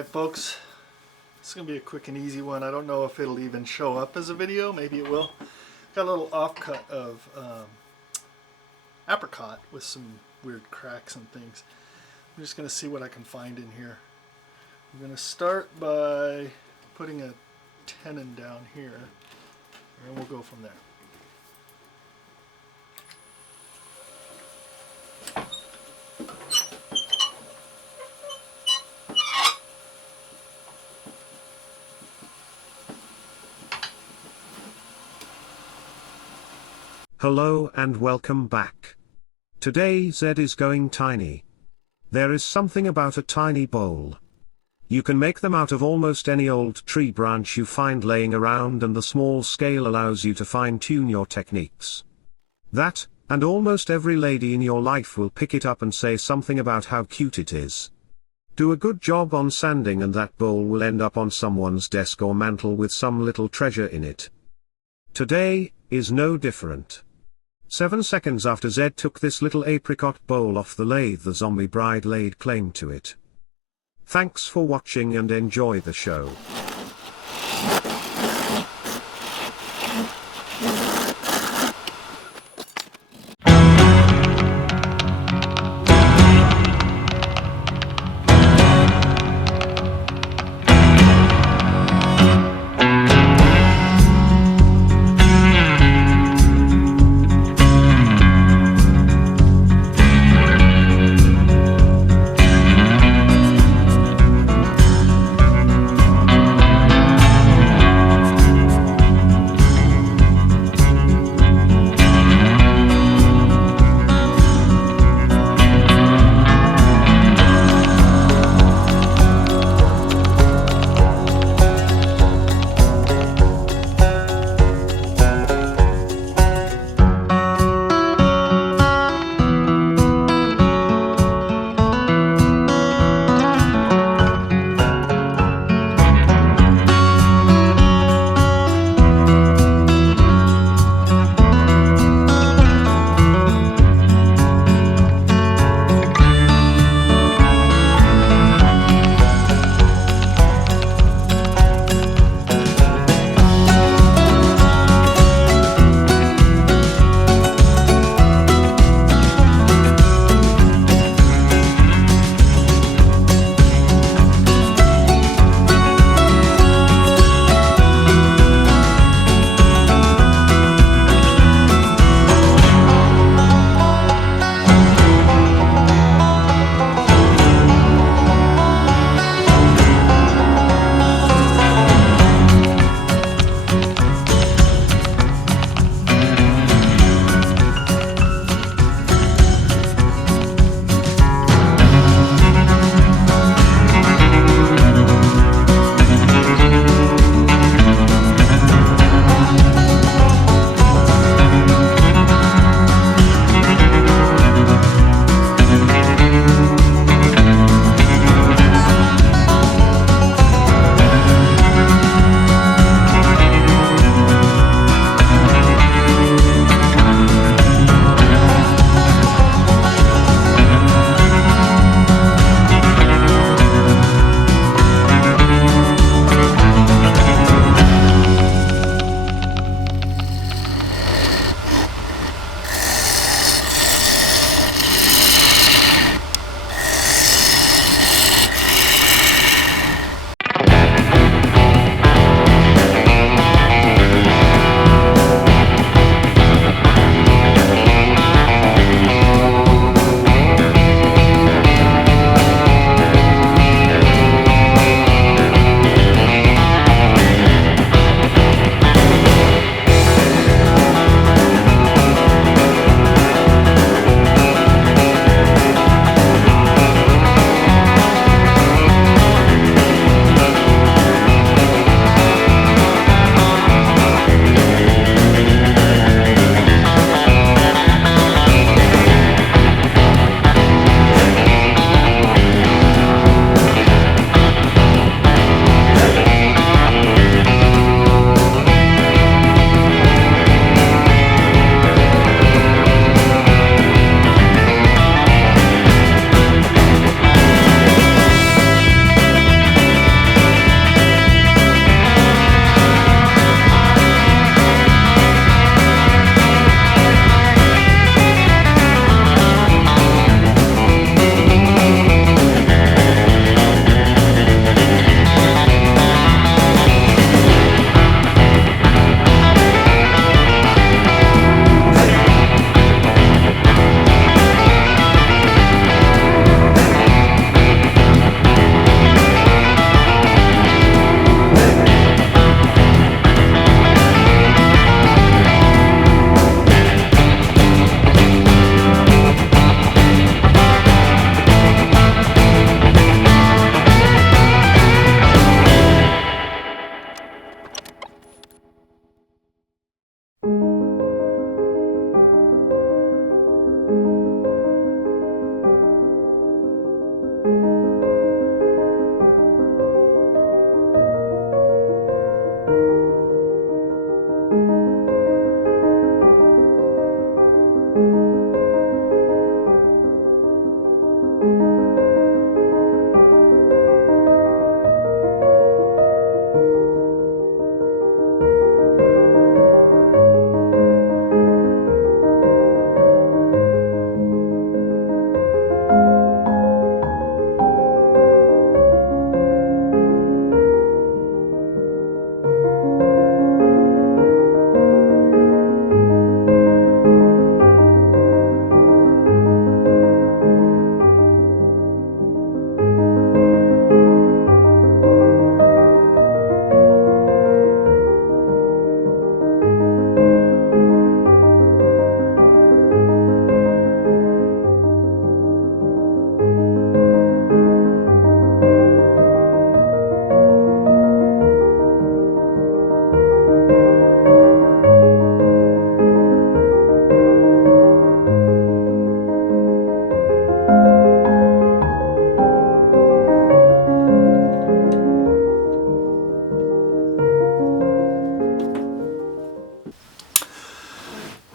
Alright folks, it's going to be a quick and easy one. I don't know if it'll even show up as a video, maybe it will. Got a little offcut of apricot with some weird cracks and things. I'm just going to see what I can find in here. I'm going to start by putting a tenon down here, and we'll go from there. Hello and welcome back. Today Zed is going tiny. There is something about a tiny bowl. You can make them out of almost any old tree branch you find laying around, and the small scale allows you to fine-tune your techniques. That, and almost every lady in your life will pick it up and say something about how cute it is. Do a good job on sanding and that bowl will end up on someone's desk or mantle with some little treasure in it. Today is no different. 7 seconds after Zed took this little apricot bowl off the lathe, the zombie bride laid claim to it. Thanks for watching and enjoy the show.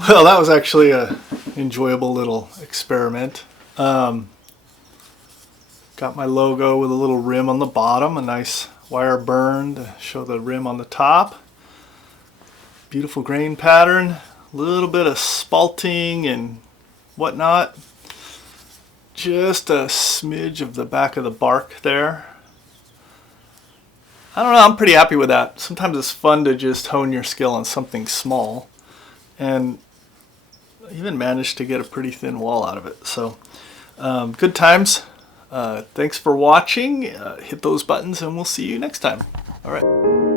Well, that was actually a enjoyable little experiment. Got my logo with a little rim on the bottom, a nice wire burn to show the rim on the top. Beautiful grain pattern, a little bit of spalting and whatnot. Just a smidge of the back of the bark there. I don't know, I'm pretty happy with that. Sometimes it's fun to just hone your skill on something small, and even managed to get a pretty thin wall out of it. So good times. Thanks for watching. Hit those buttons and we'll see you next time. All right.